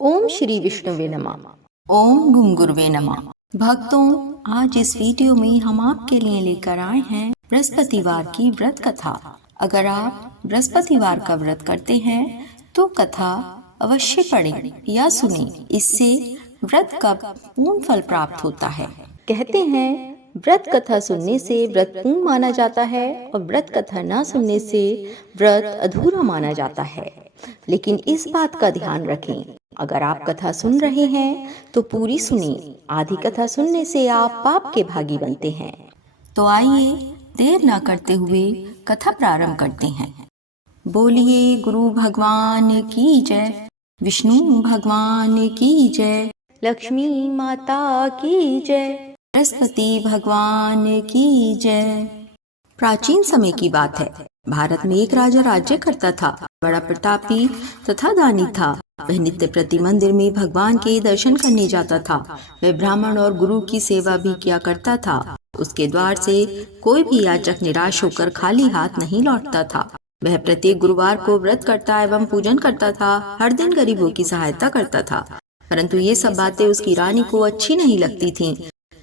ओम श्री विष्णुवे नमः। ओम गुम गुरुवे नमः। भक्तों, आज इस वीडियो में हम आपके लिए लेकर आए हैं बृहस्पतिवार की व्रत कथा। अगर आप बृहस्पतिवार का व्रत करते हैं तो कथा अवश्य पढ़ें या सुनें। इससे व्रत का पूर्ण फल प्राप्त होता है। कहते हैं व्रत कथा सुनने से व्रत पूर्ण माना जाता है और व्रत कथा ना सुनने से व्रत अधूरा माना जाता है। लेकिन इस बात का ध्यान रखें, अगर आप कथा सुन रहे हैं तो पूरी सुनिए। आधी कथा सुनने से आप पाप के भागी बनते हैं। तो आइए देर न करते हुए कथा प्रारंभ करते हैं। बोलिए गुरु भगवान की जय, विष्णु भगवान की जय, लक्ष्मी माता की जय, बृहस्पति भगवान की जय। प्राचीन समय की बात है। भारत में एक राजा राज्य करता था। बड़ा प्रतापी तथा दानी था। वह नित्य प्रति मंदिर में भगवान के दर्शन करने जाता था। वह ब्राह्मण और गुरु की सेवा भी किया करता था। उसके द्वार से कोई भी याचक निराश होकर खाली हाथ नहीं लौटता था। वह प्रत्येक गुरुवार को व्रत करता एवं पूजन करता था। हर दिन गरीबों की सहायता करता था। परंतु ये सब बातें उसकी रानी को अच्छी नहीं लगती थीं।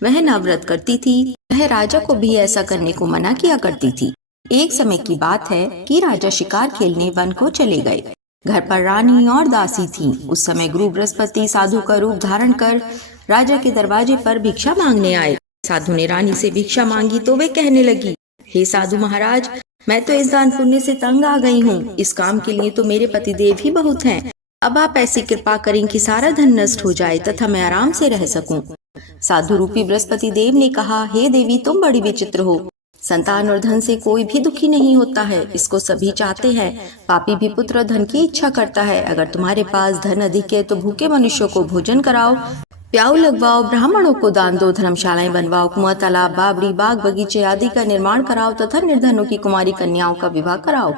वह न व्रत करती थी, वह राजा को भी ऐसा करने को मना किया करती थी। एक समय की बात है कि राजा शिकार खेलने वन को चले गए। घर पर रानी और दासी थीं। उस समय गुरु बृहस्पति साधु का रूप धारण कर राजा के दरवाजे पर भिक्षा मांगने आए। साधु ने रानी से भिक्षा मांगी तो वे कहने लगी, हे साधु महाराज, मैं तो इस दान पुण्य से तंग आ गई हूँ। इस काम के लिए तो मेरे पतिदेव ही बहुत हैं। अब आप ऐसी कृपा करें कि सारा धन नष्ट हो जाए तथा मैं आराम से रह सकूं। साधु रूपी बृहस्पति देव ने कहा, हे देवी, तुम बड़ी विचित्र हो। संतान और धन से कोई भी दुखी नहीं होता है, इसको सभी चाहते हैं। पापी भी पुत्र और धन की इच्छा करता है। अगर तुम्हारे पास धन अधिक है तो भूखे मनुष्यों को भोजन कराओ, प्याऊ लगवाओ, ब्राह्मणों को दान दो, धर्मशालाएं बनवाओ, कुआं, तालाब, बावड़ी, बाग बगीचे आदि का निर्माण कराओ तथा निर्धनों की कुमारी कन्याओं का विवाह कराओ।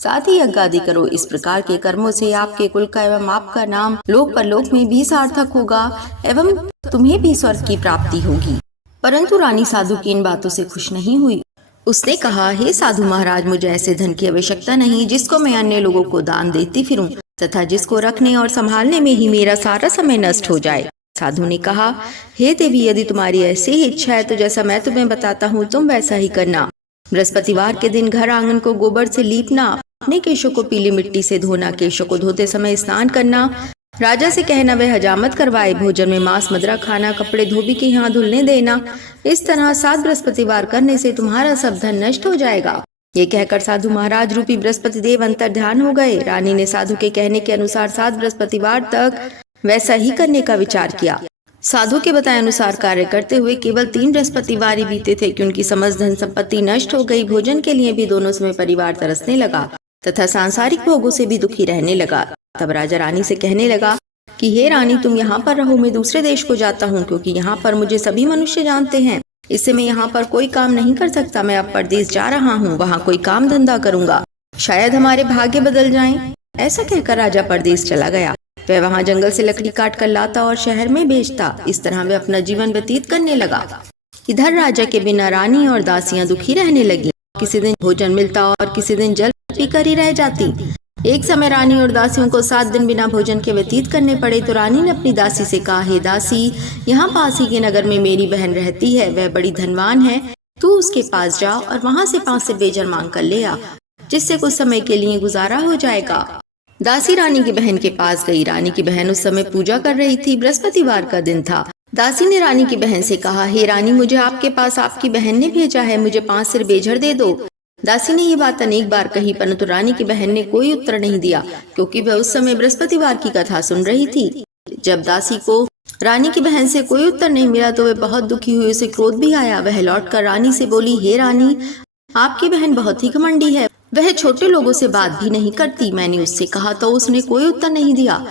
साथ ही यज्ञ आदि करो। इस प्रकार के कर्मों से आपके कुल का एवं आपका नाम लोक परलोक में भी सार्थक होगा एवं तुम्हें भी स्वर्ग की प्राप्ति होगी। परंतु रानी साधु की इन बातों से खुश नहीं हुई। उसने कहा, हे साधु महाराज, मुझे ऐसे धन की आवश्यकता नहीं जिसको मैं अन्य लोगों को दान देती फिरूं तथा जिसको रखने और संभालने में ही मेरा सारा समय नष्ट हो जाए। साधु ने कहा, हे देवी, यदि तुम्हारी ऐसी ही इच्छा है तो जैसा मैं तुम्हें बताता हूँ तुम वैसा ही करना। बृहस्पतिवार के दिन घर आंगन को गोबर से लीपना, अपने केशों को पीली मिट्टी से धोना, केशों को धोते समय स्नान करना, राजा से कहना वह हजामत करवाए, भोजन में मांस मदिरा खाना, कपड़े धोबी के यहाँ धुलने देना। इस तरह 7 बृहस्पतिवार करने से तुम्हारा सब धन नष्ट हो जाएगा। ये कहकर साधु महाराज रूपी बृहस्पति देव अंतर ध्यान हो गए। रानी ने साधु के कहने के अनुसार 7 बृहस्पतिवार तक वैसा ही करने का विचार किया। साधु के बताए अनुसार कार्य करते हुए केवल 3 बृहस्पतिवार ही बीते थे कि उनकी समस्त धन संपत्ति नष्ट हो गई। भोजन के लिए भी दोनों समय परिवार तरसने लगा तथा सांसारिक भोगों से भी दुखी रहने लगा। तब राजा रानी से कहने लगा कि हे रानी, तुम यहाँ पर रहो, मैं दूसरे देश को जाता हूँ, क्योंकि यहाँ पर मुझे सभी मनुष्य जानते हैं। इससे मैं यहाँ पर कोई काम नहीं कर सकता। मैं अब परदेश जा रहा हूँ, वहाँ कोई काम धंधा करूंगा, शायद हमारे भाग्य बदल जाएं। ऐसा कहकर राजा परदेश चला गया। वह वहाँ जंगल से लकड़ी काट कर लाता और शहर में बेचता। इस तरह वह अपना जीवन व्यतीत करने लगा। इधर राजा के बिना रानी और दासियां दुखी रहने लगी। किसी दिन भोजन मिलता और किसी दिन जल पीकर ही रह जाती। एक समय रानी और दासियों को 7 दिन बिना भोजन के व्यतीत करने पड़े तो रानी ने अपनी दासी से कहा, हे दासी, यहाँ पास ही के नगर में मेरी बहन रहती है, वह बड़ी धनवान है। तू उसके पास जा और वहाँ से 5 से बेजर मांग कर ले आ, जिससे कुछ समय के लिए गुजारा हो जाएगा। दासी रानी की बहन के पास गई। रानी की बहन उस समय पूजा कर रही थी। बृहस्पतिवार का दिन था। दासी ने रानी की बहन से कहा, हे रानी, मुझे आपके पास आपकी बहन ने भेजा है, मुझे 5 सिर बेजर दे दो। दासी ने ये बात अनेक बार कही, परंतु रानी की बहन ने कोई उत्तर नहीं दिया, क्योंकि वह उस समय बृहस्पतिवार की कथा सुन रही थी। जब दासी को रानी की बहन से कोई उत्तर नहीं मिला तो वह बहुत दुखी हुई। उसे क्रोध भी आया। वह लौटकर रानी से बोली, हे रानी, आपकी बहन बहुत ही घमंडी है, वह छोटे लोगों से बात भी नहीं करती। मैंने उससे कहा तो उसने कोई उत्तर नहीं दिया।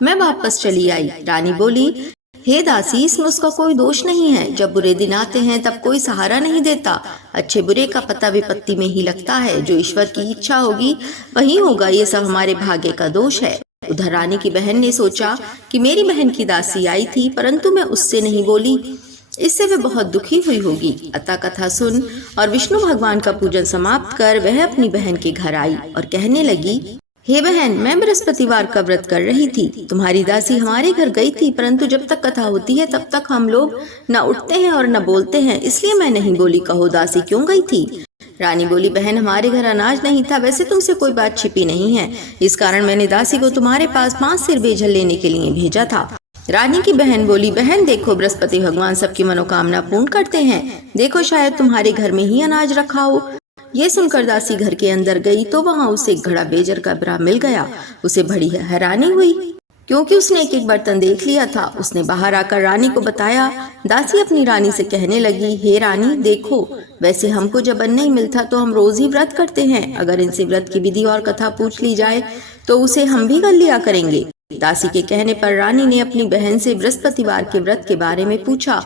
मैं वापस चली आई। रानी बोली, हे दासी, इसमें उसका कोई दोष नहीं है। जब बुरे दिन आते हैं तब कोई सहारा नहीं देता। अच्छे बुरे का पता विपत्ति में ही लगता है। जो ईश्वर की इच्छा होगी वही होगा। ये सब हमारे भाग्य का दोष है। उधर रानी की बहन ने सोचा कि मेरी बहन की दासी आई थी, परंतु मैं उससे नहीं बोली, इससे वह बहुत दुखी हुई होगी। अतः कथा सुन और विष्णु भगवान का पूजन समाप्त कर वह अपनी बहन के घर आई और कहने लगी, हे बहन, मैं बृहस्पतिवार का व्रत कर रही थी। तुम्हारी दासी हमारे घर गई थी, परंतु जब तक कथा होती है तब तक हम लोग न उठते हैं और न बोलते हैं, इसलिए मैं नहीं बोली। कहो दासी क्यों गई थी? रानी बोली, बहन हमारे घर अनाज नहीं था। वैसे तुमसे कोई बात छिपी नहीं है, इस कारण मैंने दासी को तुम्हारे पास 5 सिर बेजल लेने के लिए भेजा था। रानी की बहन बोली, बहन देखो, बृहस्पति भगवान सबकी मनोकामना पूर्ण करते हैं। देखो शायद तुम्हारे घर में ही अनाज रखा हो। ये सुनकर दासी घर के अंदर गई तो वहां उसे एक घड़ा बेजर का बरा मिल गया। उसे बड़ी हैरानी हुई क्योंकि उसने एक एक बर्तन देख लिया था। उसने बाहर आकर रानी को बताया। दासी अपनी रानी से कहने लगी, हे रानी देखो, वैसे हमको जब अन्न नहीं मिलता तो हम रोज ही व्रत करते हैं। अगर इनसे व्रत की विधि और कथा पूछ ली जाए तो उसे हम भी कर लिया करेंगे। दासी के कहने पर रानी ने अपनी बहन से बृहस्पतिवार के व्रत के बारे में पूछा।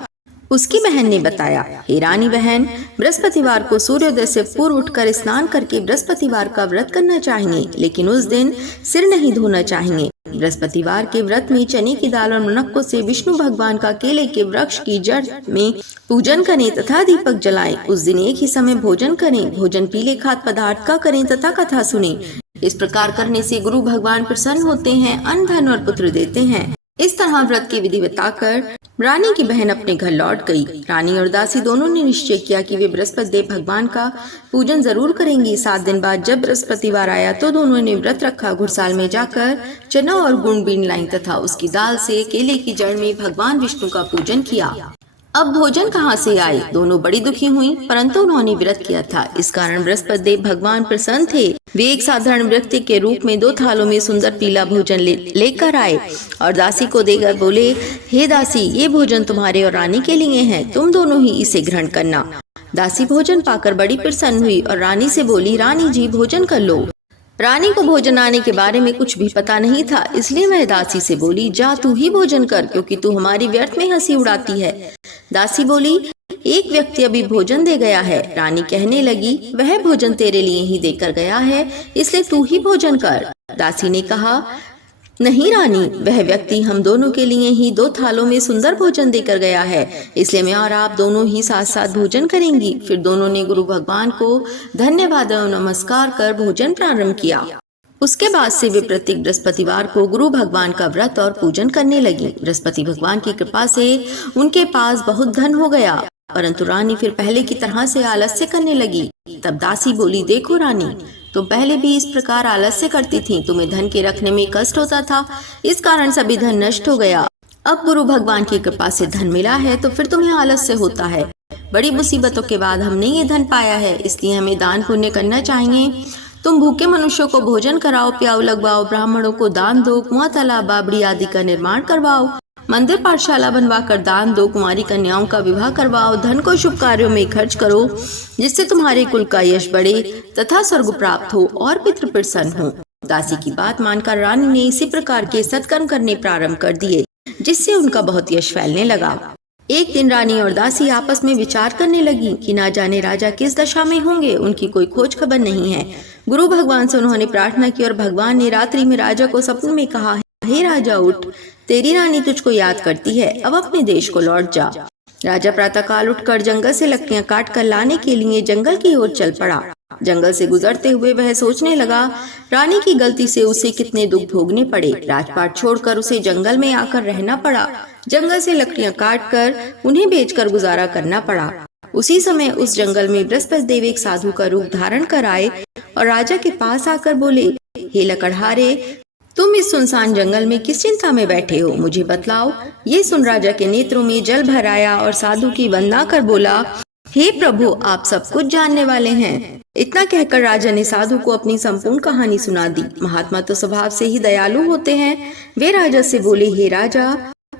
उसकी बहन ने बताया, हे रानी बहन, बृहस्पतिवार को सूर्योदय से पूर्व उठकर स्नान करके बृहस्पतिवार का व्रत करना चाहिए, लेकिन उस दिन सिर नहीं धोना चाहिए। बृहस्पतिवार के व्रत में चने की दाल और मुनक्कों से विष्णु भगवान का केले के वृक्ष की जड़ में पूजन करें तथा दीपक जलाएं। उस दिन एक ही समय भोजन करें। भोजन पीले खाद्य पदार्थ का करें तथा कथा सुनें। इस प्रकार करने से गुरु भगवान प्रसन्न होते हैं, अन्न धन और पुत्र देते हैं। इस तरह व्रत की विधि बताकर रानी की बहन अपने घर लौट गई। रानी और दासी दोनों ने निश्चय किया कि वे बृहस्पति देव भगवान का पूजन जरूर करेंगी। 7 दिन बाद जब बृहस्पतिवार आया तो दोनों ने व्रत रखा। घुड़साल में जाकर चना और गुड़ बीन लाई तथा उसकी दाल से केले की जड़ में भगवान विष्णु का पूजन किया। अब भोजन कहाँ से आए? दोनों बड़ी दुखी हुई, परंतु उन्होंने व्रत किया था, इस कारण बृहस्पति देव भगवान प्रसन्न थे। वे एक साधारण व्यक्ति के रूप में 2 थालों में सुंदर पीला भोजन लेकर आए और दासी को देकर बोले, हे दासी, ये भोजन तुम्हारे और रानी के लिए है, तुम दोनों ही इसे ग्रहण करना। दासी भोजन पाकर बड़ी प्रसन्न हुई और रानी से बोली, रानी जी भोजन कर लो। रानी को भोजन आने के बारे में कुछ भी पता नहीं था, इसलिए वह दासी से बोली, जा तू ही भोजन कर, क्योंकि तू हमारी व्यर्थ में हंसी उड़ाती है। दासी बोली, एक व्यक्ति अभी भोजन दे गया है। रानी कहने लगी, वह भोजन तेरे लिए ही देकर गया है, इसलिए तू ही भोजन कर। दासी ने कहा, नहीं रानी, वह व्यक्ति हम दोनों के लिए ही 2 थालों में सुंदर भोजन देकर गया है, इसलिए मैं और आप दोनों ही साथ साथ भोजन करेंगी। फिर दोनों ने गुरु भगवान को धन्यवाद और नमस्कार कर भोजन प्रारंभ किया। उसके बाद से वे प्रत्येक बृहस्पतिवार को गुरु भगवान का व्रत और पूजन करने लगी। बृहस्पति भगवान की कृपा से उनके पास बहुत धन हो गया, परंतु रानी फिर पहले की तरह से आलस्य करने लगी। तब दासी बोली, देखो रानी, तुम पहले भी इस प्रकार आलस्य करती थी, तुम्हें धन के रखने में कष्ट होता था, इस कारण सभी धन नष्ट हो गया। अब गुरु भगवान की कृपा से धन मिला है तो फिर तुम्हें आलस्य होता है। बड़ी मुसीबतों के बाद हमने ये धन पाया है, इसलिए हमें दान पुण्य करना चाहिए। तुम भूखे मनुष्यों को भोजन कराओ, प्याऊ लगवाओ, ब्राह्मणों को दान दो, कुआं तालाब बावड़ी आदि का निर्माण करवाओ, मंदिर पाठशाला बनवाकर दान दो, कुंवारी कन्याओं का विवाह करवाओ, धन को शुभ कार्यों में खर्च करो, जिससे तुम्हारे कुल का यश बढ़े तथा स्वर्ग प्राप्त हो और पितृ प्रसन्न हो। दासी की बात मानकर रानी ने इसी प्रकार के सत्कर्म करने प्रारंभ कर दिए, जिससे उनका बहुत यश फैलने लगा। एक दिन रानी और दासी आपस में विचार करने लगी कि ना जाने राजा किस दशा में होंगे, उनकी कोई खोज खबर नहीं है। गुरु भगवान से उन्होंने प्रार्थना की और भगवान ने रात्रि में राजा को सपने में कहा, हे राजा उठ, तेरी रानी तुझको याद करती है, अब अपने देश को लौट जा। राजा प्रातःकाल उठकर जंगल से लकड़ियां काट कर लाने के लिए जंगल की ओर चल पड़ा। जंगल से गुजरते हुए वह सोचने लगा, रानी की गलती से उसे कितने दुख भोगने पड़े। राजपाट छोड़कर उसे जंगल में आकर रहना पड़ा। जंगल से लकड़ियां काट कर उन्हें बेचकर गुजारा करना पड़ा। उसी समय उस जंगल में बृहस्पति देव एक साधु का रूप धारण कर आए और राजा के पास आकर बोले, हे लकड़हारे, तुम इस सुनसान जंगल में किस चिंता में बैठे हो, मुझे बतलाओ। ये सुन राजा के नेत्रों में जल भर आया और साधु की वंदना कर बोला, हे प्रभु, आप सब कुछ जानने वाले हैं। इतना कहकर राजा ने साधु को अपनी संपूर्ण कहानी सुना दी। महात्मा तो स्वभाव से ही दयालु होते हैं। वे राजा से बोले, हे राजा,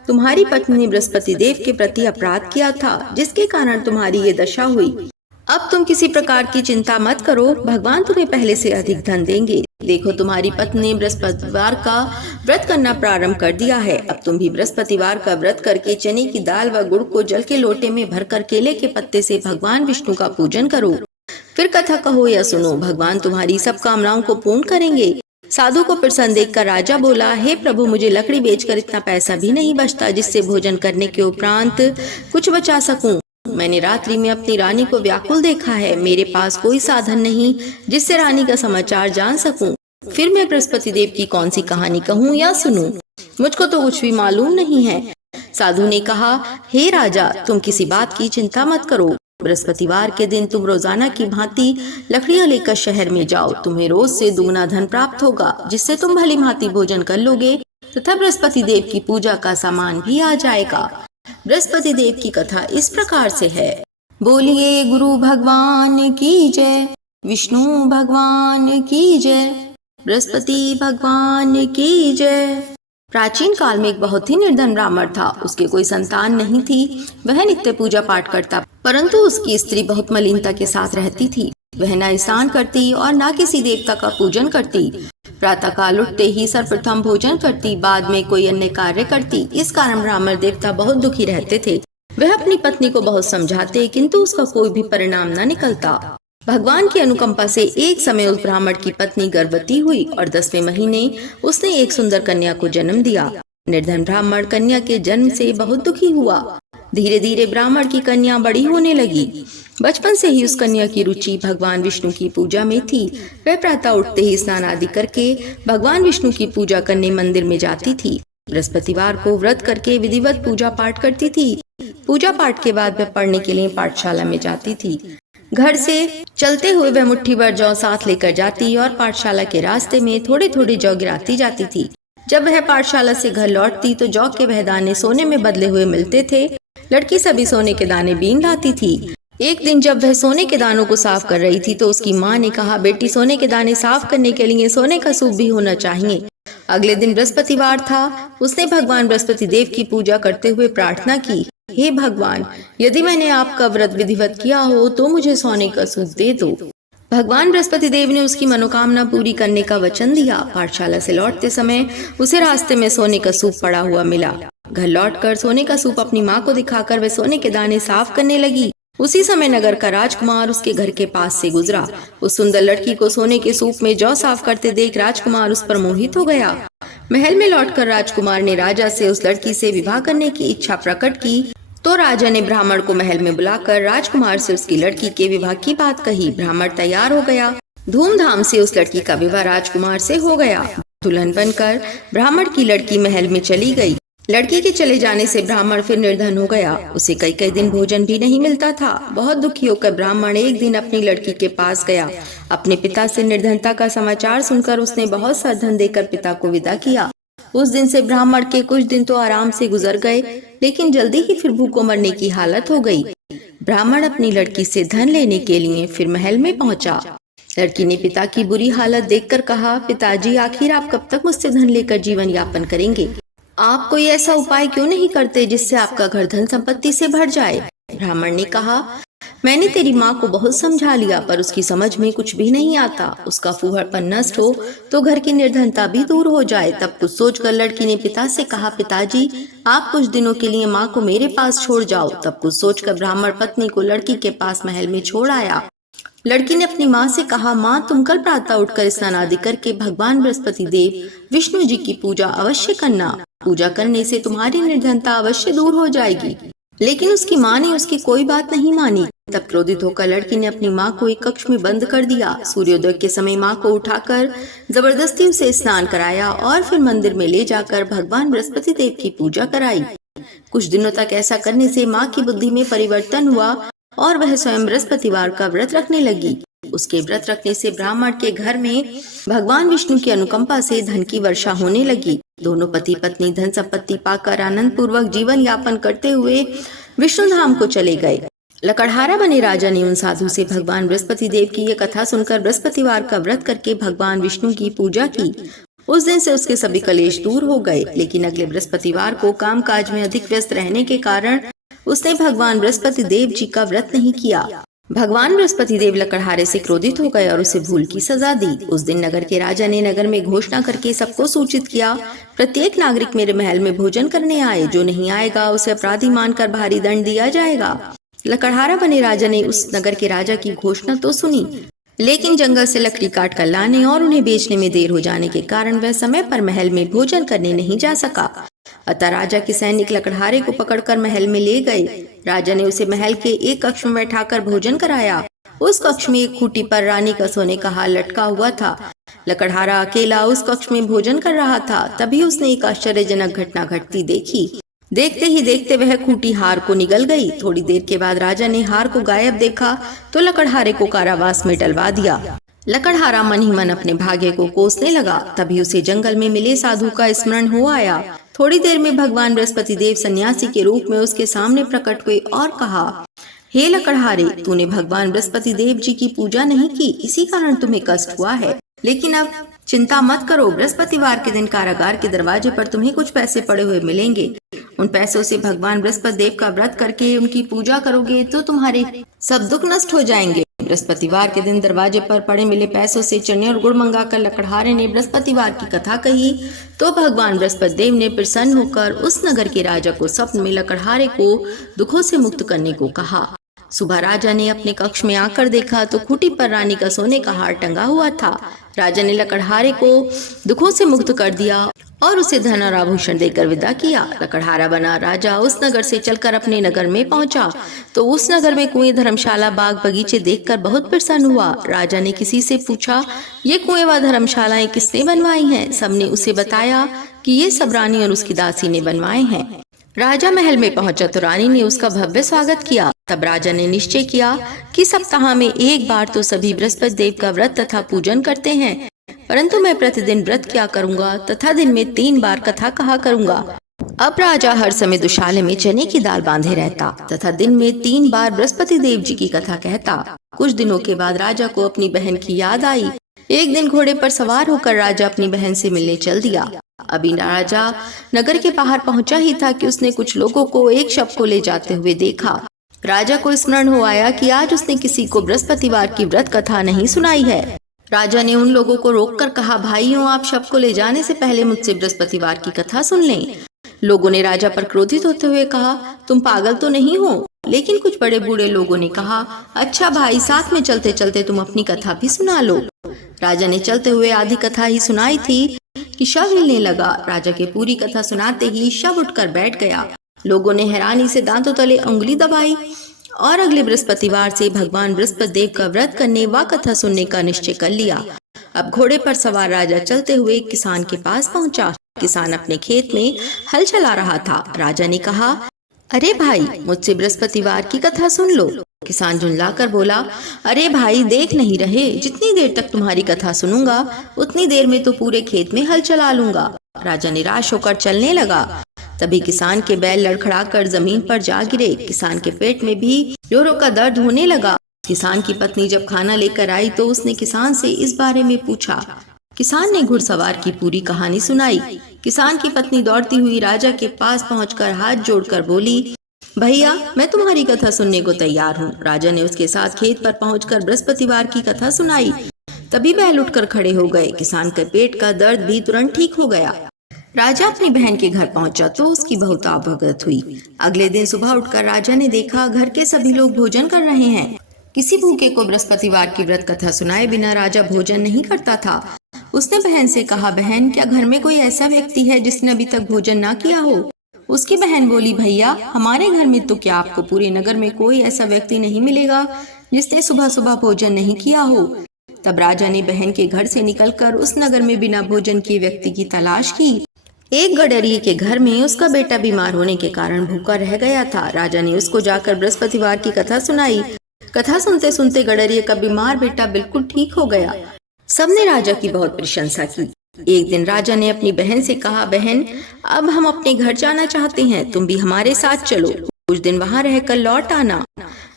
तुम्हारी पत्नी ने बृहस्पति देव के प्रति अपराध किया था, जिसके कारण तुम्हारी ये दशा हुई। अब तुम किसी प्रकार की चिंता मत करो, भगवान तुम्हें पहले से अधिक धन देंगे। देखो, तुम्हारी पत्नी ने बृहस्पतिवार का व्रत करना प्रारंभ कर दिया है। अब तुम भी बृहस्पतिवार का व्रत करके चने की दाल व गुड़ को जल के लोटे में भरकर केले के पत्ते से भगवान विष्णु का पूजन करो। फिर कथा कहो या सुनो, भगवान तुम्हारी सब कामनाओं को पूर्ण करेंगे। साधु को प्रसन्न देखकर राजा बोला, हे प्रभु, मुझे लकड़ी बेचकर इतना पैसा भी नहीं बचता जिससे भोजन करने के उपरांत कुछ बचा सकूं। मैंने रात्रि में अपनी रानी को व्याकुल देखा है। मेरे पास कोई साधन नहीं जिससे रानी का समाचार जान सकूं। फिर मैं बृहस्पति देव की कौन सी कहानी कहूँ या सुनूं? मुझको तो कुछ भी मालूम नहीं है। साधु ने कहा, हे राजा, तुम किसी बात की चिंता मत करो। बृहस्पतिवार के दिन तुम रोजाना की भांति लकड़ियां लेकर शहर में जाओ। तुम्हें रोज से दुगना धन प्राप्त होगा, जिससे तुम भली भांति भोजन कर लोगे तथा बृहस्पति देव की पूजा का सामान भी आ जाएगा। बृहस्पति देव की कथा इस प्रकार से है। बोलिए गुरु भगवान की जय, विष्णु भगवान की जय, बृहस्पति भगवान की जय। प्राचीन काल में एक बहुत ही निर्धन ब्राह्मण था। उसके कोई संतान नहीं थी। वह नित्य पूजा पाठ करता, परंतु उसकी स्त्री बहुत मलिनता के साथ रहती थी। वह न स्नान करती और न किसी देवता का पूजन करती। प्रातः काल उठते ही सर्वप्रथम भोजन करती, बाद में कोई अन्य कार्य करती। इस कारण ब्राह्मण देवता बहुत दुखी रहते थे। वह अपनी पत्नी को बहुत समझाते, किंतु उसका कोई भी परिणाम न निकलता। भगवान की अनुकंपा से एक समय उस ब्राह्मण की पत्नी गर्भवती हुई और 10वें महीने उसने एक सुंदर कन्या को जन्म दिया। निर्धन ब्राह्मण कन्या के जन्म से बहुत दुखी हुआ। धीरे धीरे ब्राह्मण की कन्या बड़ी होने लगी। बचपन से ही उस कन्या की रुचि भगवान विष्णु की पूजा में थी। वह प्रातः उठते ही स्नान आदि करके भगवान विष्णु की पूजा करने मंदिर में जाती थी। बृहस्पतिवार को व्रत करके विधिवत पूजा पाठ करती थी। पूजा पाठ के बाद वह पढ़ने के लिए पाठशाला में जाती थी। घर से चलते हुए वह मुट्ठी भर जौ साथ लेकर जाती और पाठशाला के रास्ते में थोड़े थोड़े जौ गिराती जाती थी। जब वह पाठशाला से घर लौटती तो जौ के वह दाने सोने में बदले हुए मिलते थे। लड़की सभी सोने के दाने बीन लाती थी। एक दिन जब वह सोने के दानों को साफ कर रही थी तो उसकी माँ ने कहा, बेटी, सोने के दाने साफ करने के लिए सोने का सूप भी होना चाहिए। अगले दिन बृहस्पतिवार था। उसने भगवान बृहस्पति देव की पूजा करते हुए प्रार्थना की, हे भगवान, यदि मैंने आपका व्रत विधिवत किया हो तो मुझे सोने का सूप दे दो। भगवान बृहस्पति देव ने उसकी मनोकामना पूरी करने का वचन दिया। पाठशाला से लौटते समय उसे रास्ते में सोने का सूप पड़ा हुआ मिला। घर लौटकर सोने का सूप अपनी माँ को दिखाकर वह सोने के दाने साफ करने लगी। उसी समय नगर का राजकुमार उसके घर के पास से गुजरा। उस सुंदर लड़की को सोने के सूप में जौ साफ करते देख राजकुमार उस पर मोहित हो गया। महल में लौटकर राजकुमार ने राजा से उस लड़की से विवाह करने की इच्छा प्रकट की तो राजा ने ब्राह्मण को महल में बुलाकर राजकुमार से उसकी लड़की के विवाह की बात कही। ब्राह्मण तैयार हो गया। धूमधाम से उस लड़की का विवाह राजकुमार से हो गया। दुल्हन बनकर ब्राह्मण की लड़की महल में चली गई। लड़की के चले जाने से ब्राह्मण फिर निर्धन हो गया। उसे कई कई दिन भोजन भी नहीं मिलता था। बहुत दुखी होकर ब्राह्मण एक दिन अपनी लड़की के पास गया। अपने पिता से निर्धनता का समाचार सुनकर उसने बहुत सा धन देकर पिता को विदा किया। उस दिन से ब्राह्मण के कुछ दिन तो आराम से गुजर गए, लेकिन जल्दी ही फिर भूखों मरने की हालत हो गई। ब्राह्मण अपनी लड़की से धन लेने के लिए फिर महल में पहुंचा। लड़की ने पिता की बुरी हालत देखकर कहा, पिताजी, आखिर आप कब तक मुझसे धन लेकर जीवन यापन करेंगे? आप कोई ऐसा उपाय क्यों नहीं करते जिससे आपका घर धन संपत्ति से भर जाए? ब्राह्मण ने कहा, मैंने तेरी माँ को बहुत समझा लिया, पर उसकी समझ में कुछ भी नहीं आता। उसका फूहड़पन नष्ट हो तो घर की निर्धनता भी दूर हो जाए। तब कुछ सोचकर लड़की ने पिता से कहा, पिताजी, आप कुछ दिनों के लिए माँ को मेरे पास छोड़ जाओ। तब कुछ सोचकर ब्राह्मण पत्नी को लड़की के पास महल में छोड़ आया। लड़की ने अपनी माँ से कहा, माँ, तुम कल प्रातः उठकर स्नान आदि करके भगवान बृहस्पति देव विष्णु जी की पूजा अवश्य करना। पूजा करने से तुम्हारी निर्धनता अवश्य दूर हो जाएगी। लेकिन उसकी माँ ने उसकी कोई बात नहीं मानी। तब क्रोधित होकर लड़की ने अपनी माँ को एक कक्ष में बंद कर दिया। सूर्योदय के समय माँ को उठाकर जबरदस्ती उसे स्नान कराया और फिर मंदिर में ले जाकर भगवान बृहस्पति देव की पूजा कराई। कुछ दिनों तक ऐसा करने से माँ की बुद्धि में परिवर्तन हुआ और वह स्वयं बृहस्पतिवार का व्रत रखने लगी। उसके व्रत रखने से ब्राह्मण के घर में भगवान विष्णु की अनुकंपा से धन की वर्षा होने लगी। दोनों पति पत्नी धन संपत्ति पाकर आनंद पूर्वक जीवन यापन करते हुए विष्णु धाम को चले गए। लकड़हारा बने राजा ने उन साधु से भगवान बृहस्पति देव की ये कथा सुनकर बृहस्पतिवार का व्रत करके भगवान विष्णु की पूजा की। उस दिन से उसके सभी कलेश दूर हो गए। लेकिन अगले बृहस्पतिवार को कामकाज में अधिक व्यस्त रहने के कारण उसने भगवान बृहस्पति देव जी का व्रत नहीं किया। भगवान बृहस्पति देव लकड़हारे से क्रोधित हो गए और उसे भूल की सजा दी। उस दिन नगर के राजा ने नगर में घोषणा करके सबको सूचित किया, प्रत्येक नागरिक मेरे महल में भोजन करने आए। जो नहीं आएगा उसे अपराधी मानकर भारी दंड दिया जाएगा। लकड़हारा बने राजा ने उस नगर के राजा की घोषणा तो सुनी, लेकिन जंगल से लकड़ी काट कर लाने और उन्हें बेचने में देर हो जाने के कारण वह समय पर महल में भोजन करने नहीं जा सका। अतः राजा के सैनिक लकड़हारे को पकड़कर महल में ले गए। राजा ने उसे महल के एक कक्ष में बैठाकर भोजन कराया उस कक्ष में एक खूंटी पर रानी का सोने का हार लटका हुआ था। लकड़हारा अकेला उस कक्ष में भोजन कर रहा था। तभी उसने एक आश्चर्यजनक घटना घटती देखी। देखते ही देखते वह खूंटी हार को निगल गई। थोड़ी देर के बाद राजा ने हार को गायब देखा तो लकड़हारे को कारावास में डलवा दिया। लकड़हारा मन ही मन अपने भाग्य को कोसने लगा। तभी उसे जंगल में मिले साधु का स्मरण हो आया। थोड़ी देर में भगवान बृहस्पति देव सन्यासी के रूप में उसके सामने प्रकट हुए और कहा, हे लकड़हारे, तूने भगवान बृहस्पति देव जी की पूजा नहीं की, इसी कारण तुम्हें कष्ट हुआ है। लेकिन अब चिंता मत करो, बृहस्पतिवार के दिन कारागार के दरवाजे पर तुम्हें कुछ पैसे पड़े हुए मिलेंगे। उन पैसों से भगवान बृहस्पति देव का व्रत करके उनकी पूजा करोगे तो तुम्हारे सब दुख नष्ट हो जाएंगे। बृहस्पतिवार के दिन दरवाजे पर पड़े मिले पैसों से चने और गुड़ मंगाकर लकड़हारे ने बृहस्पतिवार की कथा कही तो भगवान बृहस्पति देव ने प्रसन्न होकर उस नगर के राजा को स्वप्न में लकड़हारे को दुखों से मुक्त करने को कहा। सुबह राजा ने अपने कक्ष में आकर देखा तो खूंटी पर रानी का सोने का हार टंगा हुआ था। राजा ने लकड़हारे को दुखों से मुक्त कर दिया और उसे धन और आभूषण देकर विदा किया। लकड़हारा बना राजा उस नगर से चलकर अपने नगर में पहुंचा तो उस नगर में कुएं, धर्मशाला, बाग बगीचे देखकर बहुत प्रसन्न हुआ। राजा ने किसी से पूछा, ये कुएं व धर्मशालाएं किसने बनवाई हैं? सबने उसे बताया कि ये सब रानी और उसकी दासी ने बनवाए हैं। राजा महल में पहुंचा तो रानी ने उसका भव्य स्वागत किया। तब राजा ने निश्चय किया कि सप्ताह में एक बार तो सभी बृहस्पति देव का व्रत तथा पूजन करते हैं, परंतु मैं प्रतिदिन व्रत क्या करूंगा तथा दिन में 3 बार कथा कहा करूंगा। अब राजा हर समय दुशाले में चने की दाल बांधे रहता तथा दिन में 3 बार बृहस्पति देव जी की कथा कहता। कुछ दिनों के बाद राजा को अपनी बहन की याद आई। एक दिन घोड़े पर सवार होकर राजा अपनी बहन से मिलने चल दिया। अभी राजा नगर के बाहर पहुंचा ही था कि उसने कुछ लोगों को एक शव को ले जाते हुए देखा। राजा को स्मरण हो आया कि आज उसने किसी को बृहस्पतिवार की व्रत कथा नहीं सुनाई है। राजा ने उन लोगों को रोककर कहा, भाइयों, आप शव को ले जाने से पहले मुझसे बृहस्पतिवार की कथा सुन लें। लोगों ने राजा पर क्रोधित होते हुए कहा, तुम पागल तो नहीं हो? लेकिन कुछ बड़े बूढ़े लोगों ने कहा, अच्छा भाई, साथ में चलते चलते तुम अपनी कथा भी सुना लो। राजा ने चलते हुए आधी कथा ही सुनाई थी कि शव हिलने लगा। राजा के पूरी कथा सुनाते ही शव उठकर बैठ गया। लोगों ने हैरानी से दांतों तले उंगली दबाई और अगले बृहस्पतिवार से भगवान बृहस्पति देव का व्रत करने व कथा सुनने का निश्चय कर लिया। अब घोड़े पर सवार राजा चलते हुए किसान के पास पहुंचा। किसान अपने खेत में हल चला रहा था। राजा ने कहा, अरे भाई, मुझसे बृहस्पतिवार की कथा सुन लो। किसान झुंझलाकर बोला, अरे भाई, देख नहीं रहे, जितनी देर तक तुम्हारी कथा सुनूंगा उतनी देर में तो पूरे खेत में हल चला लूंगा। राजा निराश होकर चलने लगा। तभी किसान के बैल लड़खड़ाकर जमीन पर जा गिरे। किसान के पेट में भी जोरों का दर्द होने लगा। किसान की पत्नी जब खाना लेकर आई तो उसने किसान से इस बारे में पूछा। किसान ने घुड़सवार की पूरी कहानी सुनाई। किसान की पत्नी दौड़ती हुई राजा के पास पहुंचकर हाथ जोड़कर बोली, भैया, मैं तुम्हारी कथा सुनने को तैयार हूँ। राजा ने उसके साथ खेत पर पहुंचकर बृहस्पतिवार की कथा सुनाई। तभी बैल उठकर खड़े हो गए। किसान के पेट का दर्द भी तुरंत ठीक हो गया। राजा अपनी बहन के घर पहुंचा तो उसकी बहुत अवगत हुई। अगले दिन सुबह उठकर राजा ने देखा घर के सभी लोग भोजन कर रहे हैं। किसी भूखे को बृहस्पतिवार की व्रत कथा सुनाए बिना राजा भोजन नहीं करता था। उसने बहन से कहा, बहन, क्या घर में कोई ऐसा व्यक्ति है जिसने अभी तक भोजन ना किया हो? उसकी बहन बोली, भैया, हमारे घर में तो क्या आपको पूरे नगर में कोई ऐसा व्यक्ति नहीं मिलेगा जिसने सुबह सुबह भोजन नहीं किया हो। तब राजा ने बहन के घर से निकलकर उस नगर में बिना भोजन किए व्यक्ति की तलाश की। एक गडरिये के घर में उसका बेटा बीमार होने के कारण भूखा रह गया था। राजा ने उसको जाकर बृहस्पतिवार की कथा सुनाई। कथा सुनते सुनते गडरिये का बीमार बेटा बिल्कुल ठीक हो गया। सबने राजा की बहुत प्रशंसा की। एक दिन राजा ने अपनी बहन से कहा, बहन, अब हम अपने घर जाना चाहते हैं, तुम भी हमारे साथ चलो, कुछ दिन वहां रहकर लौट आना।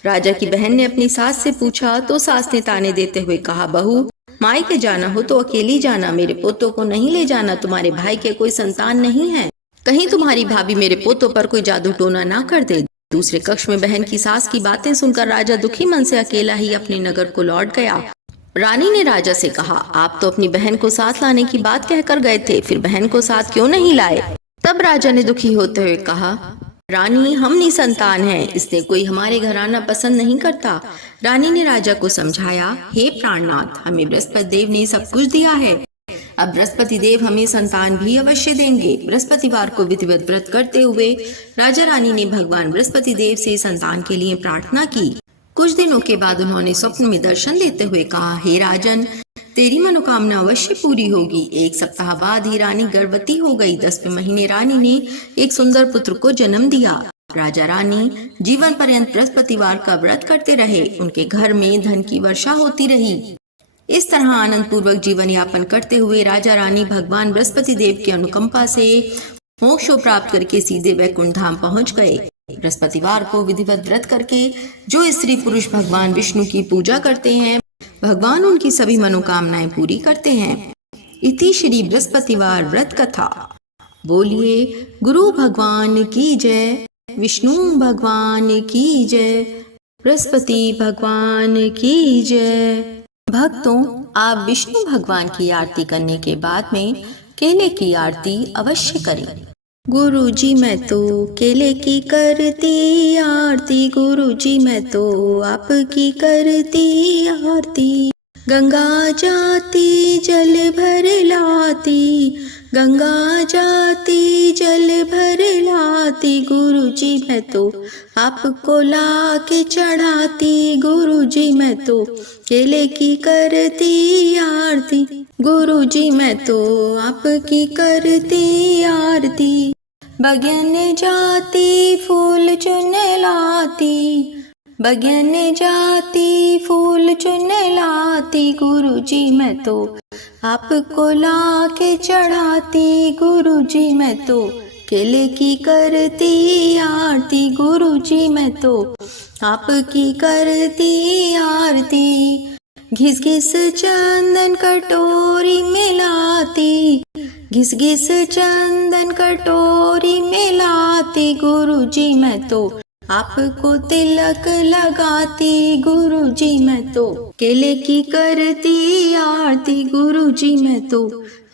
राजा की बहन ने अपनी सास से पूछा तो सास ने ताने देते हुए कहा, बहू, मायके जाना हो तो अकेली जाना, मेरे पोतों को नहीं ले जाना, तुम्हारे भाई के कोई संतान नहीं है, कहीं तुम्हारी भाभी मेरे पोतों पर कोई जादू टोना ना कर दे। दूसरे कक्ष में बहन की सास की बातें सुनकर राजा दुखी मन से अकेला ही अपने नगर को लौट गया। रानी ने राजा से कहा, आप तो अपनी बहन को साथ लाने की बात कहकर गए थे, फिर बहन को साथ क्यों नहीं लाए? तब राजा ने दुखी होते हुए कहा, रानी, हम निसंतान हैं, इसलिए कोई हमारे घर आना पसंद नहीं करता। रानी ने राजा को समझाया, हे प्राणनाथ, हमें बृहस्पति देव ने सब कुछ दिया है, अब बृहस्पति देव हमें संतान भी अवश्य देंगे। बृहस्पतिवार को विधिवत व्रत करते हुए राजा रानी ने भगवान बृहस्पति देव से संतान के लिए प्रार्थना की। कुछ दिनों के बाद उन्होंने स्वप्न में दर्शन देते हुए कहा, हे राजन, तेरी मनोकामना अवश्य पूरी होगी। 1 सप्ताह बाद ही रानी गर्भवती हो गई। 10वें महीने रानी ने एक सुंदर पुत्र को जन्म दिया। राजा रानी जीवन पर्यंत बृहस्पतिवार का व्रत करते रहे। उनके घर में धन की वर्षा होती रही। इस तरह आनंद पूर्वक जीवन यापन करते हुए राजा रानी भगवान बृहस्पति देव की अनुकंपा से मोक्ष प्राप्त करके सीधे वैकुंठ धाम पहुंच गए। बृहस्पतिवार को विधिवत व्रत करके जो स्त्री पुरुष भगवान विष्णु की पूजा करते हैं, भगवान उनकी सभी मनोकामनाएं पूरी करते हैं। इति श्री बृहस्पतिवार व्रत कथा। बोलिए गुरु भगवान की जय, विष्णु भगवान की जय, बृहस्पति भगवान की जय। भक्तों, आप विष्णु भगवान की आरती करने के बाद में केले की आरती अवश्य करें। गुरु जी मैं तो केले की करती आरती, गुरु जी मैं तो आपकी करती आरती। गंगा जाती जल भर लाती, गंगा जाती जल भर लाती, गुरु जी मैं तो आपको ला के चढ़ाती, गुरु जी मैं तो केले की करती आरती, गुरु जी मैं तो आपकी करती आरती। बगियन जाती फूल चुन लाती, बगियन जाती फूल चुन लाती, गुरु जी मैं तो आपको ला के चढ़ाती, गुरु जी मैं तो केले की करती आरती, गुरु जी मैं तो आपकी करती आरती। घिस घिस चंदन कटोरी मिलाती, घिस घिस चंदन कटोरी मिलाती, गुरु जी मैं तो आपको तिलक लगाती, गुरु जी मैं तो केले की करती आरती, गुरु जी मैं तो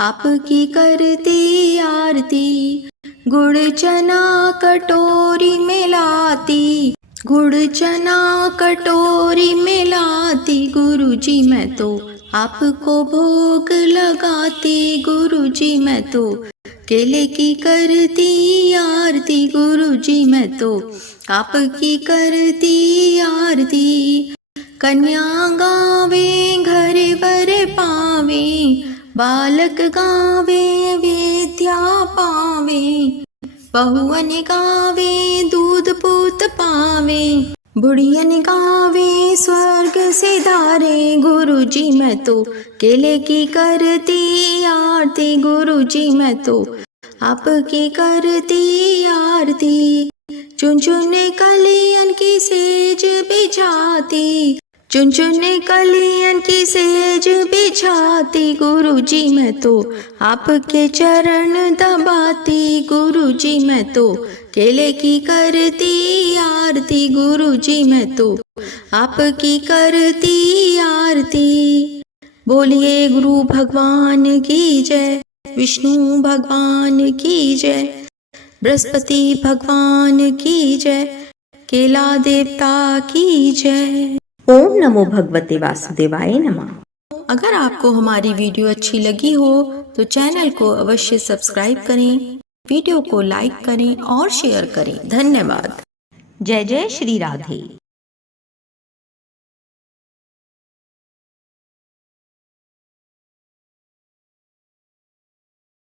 आपकी करती आरती। गुड़ चना कटोरी मिलाती, गुड़ चना कटोरी मिलाती, गुरु जी मैं तो आपको भोग लगाती, गुरु जी मैं तो केले की करती आरती, गुरु जी मैं तो आपकी करती आरती। कन्या गावे घर वर पावे, बालक गावे विद्या पावे, बहुअन गावे दूध पूत पावे, बुढ़ियन गावे स्वर्ग सिधारे, गुरु जी मैं तो केले की करती आरती, गुरु जी मैं तो आपकी करती आरती। चुन चुन कलियन की सेज बिछाती, चुन चुन कलियन की सेज बिछाती, गुरु जी मैं तो आपके चरण दबाती, गुरु जी मैं तो केले की करती आरती, गुरु जी मैं तो आपकी करती आरती। बोलिए गुरु भगवान की जय, विष्णु भगवान की जय, बृहस्पति भगवान की जय, केला देवता की जय। ओम नमो भगवते वासुदेवाय नमः। अगर आपको हमारी वीडियो अच्छी लगी हो तो चैनल को अवश्य सब्सक्राइब करें, वीडियो को लाइक करें और शेयर करें। धन्यवाद। जय जय श्री राधे।